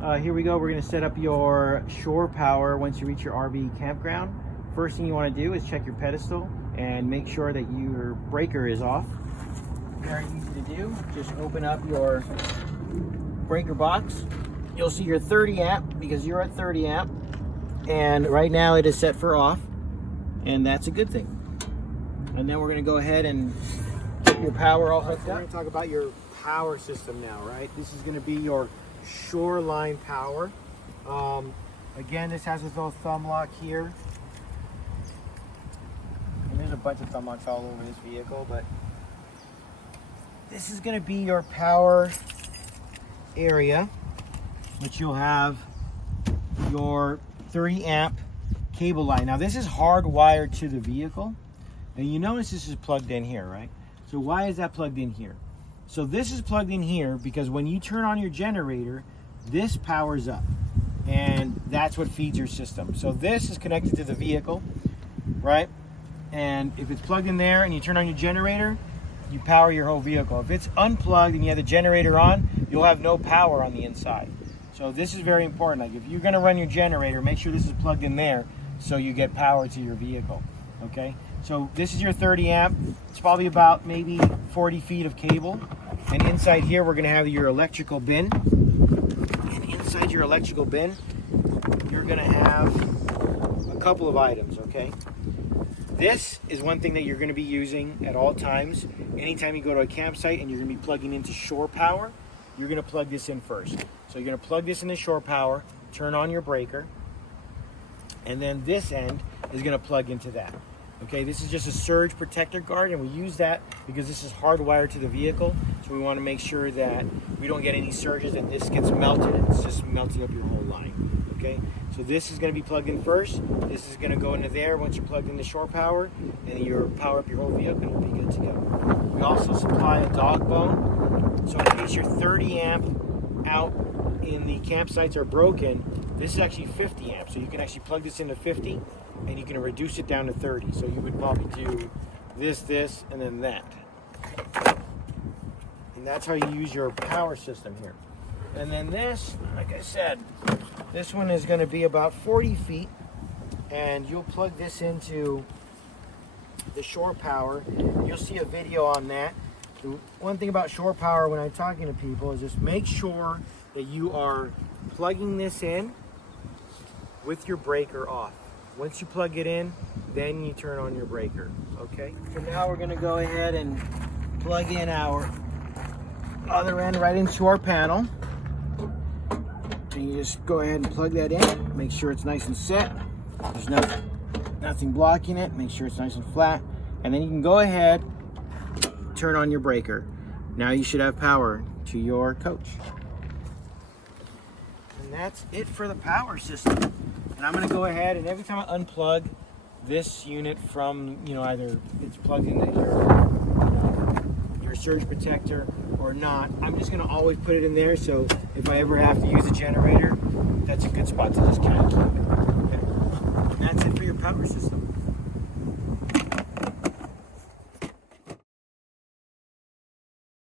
Here we go. We're going to set up your shore power once you reach your RV campground. First thing you want to do is check your pedestal and make sure that your breaker is off. Very easy to do. Just open up your breaker box. You'll see your 30 amp because you're at 30 amp, and right now it is set for off, and that's a good thing. And then we're going to go ahead and get your power all hooked up. We're going to talk about your power system now, right? This is going to be your shoreline power. Again, this has its little thumb lock here. And there's a bunch of thumb locks all over this vehicle, but this is going to be your power area, which you'll have your 30 amp cable line. Now this is hardwired to the vehicle. And you notice this is plugged in here, right? So why is that plugged in here? So this is plugged in here because when you turn on your generator, this powers up, and that's what feeds your system. So this is connected to the vehicle, right? And if it's plugged in there and you turn on your generator, you power your whole vehicle. If it's unplugged and you have the generator on, you'll have no power on the inside. So this is very important. Like if you're gonna run your generator, make sure this is plugged in there so you get power to your vehicle, okay? So this is your 30 amp. It's probably about maybe 40 feet of cable. And inside here, we're gonna have your electrical bin. And inside your electrical bin, you're gonna have a couple of items, okay? This is one thing that you're gonna be using at all times. Anytime you go to a campsite and you're gonna be plugging into shore power, you're gonna plug this in first. So you're gonna plug this into shore power, turn on your breaker, and then this end is gonna plug into that. Okay, this is just a surge protector guard, and we use that because this is hardwired to the vehicle. So we want to make sure that we don't get any surges and this gets melted and it's just melting up your whole line. Okay, so this is going to be plugged in first. This is going to go into there once you're plugged into shore power, and you power up your whole vehicle and you'll be good to go. We also supply a dog bone. So in case your 30 amp out in the campsites are broken, this is actually 50 amp. So you can actually plug this into 50 and you can reduce it down to 30. So you would probably do this, and then that. And that's how you use your power system here. And then this, like I said, this one is going to be about 40 feet, and you'll plug this into the shore power. You'll see a video on that. The one thing about shore power when I'm talking to people is just make sure that you are plugging this in with your breaker off. Once you plug it in, then you turn on your breaker, okay? So now we're gonna go ahead and plug in our other end right into our panel. So you just go ahead and plug that in, make sure it's nice and set. There's nothing blocking it, make sure it's nice and flat. And then you can go ahead, turn on your breaker. Now you should have power to your coach. And that's it for the power system. And I'm going to go ahead, and every time I unplug this unit from, either it's plugged into your surge protector or not, I'm just going to always put it in there, so if I ever have to use a generator, that's a good spot to just kind of keep it. Okay. And that's it for your power system.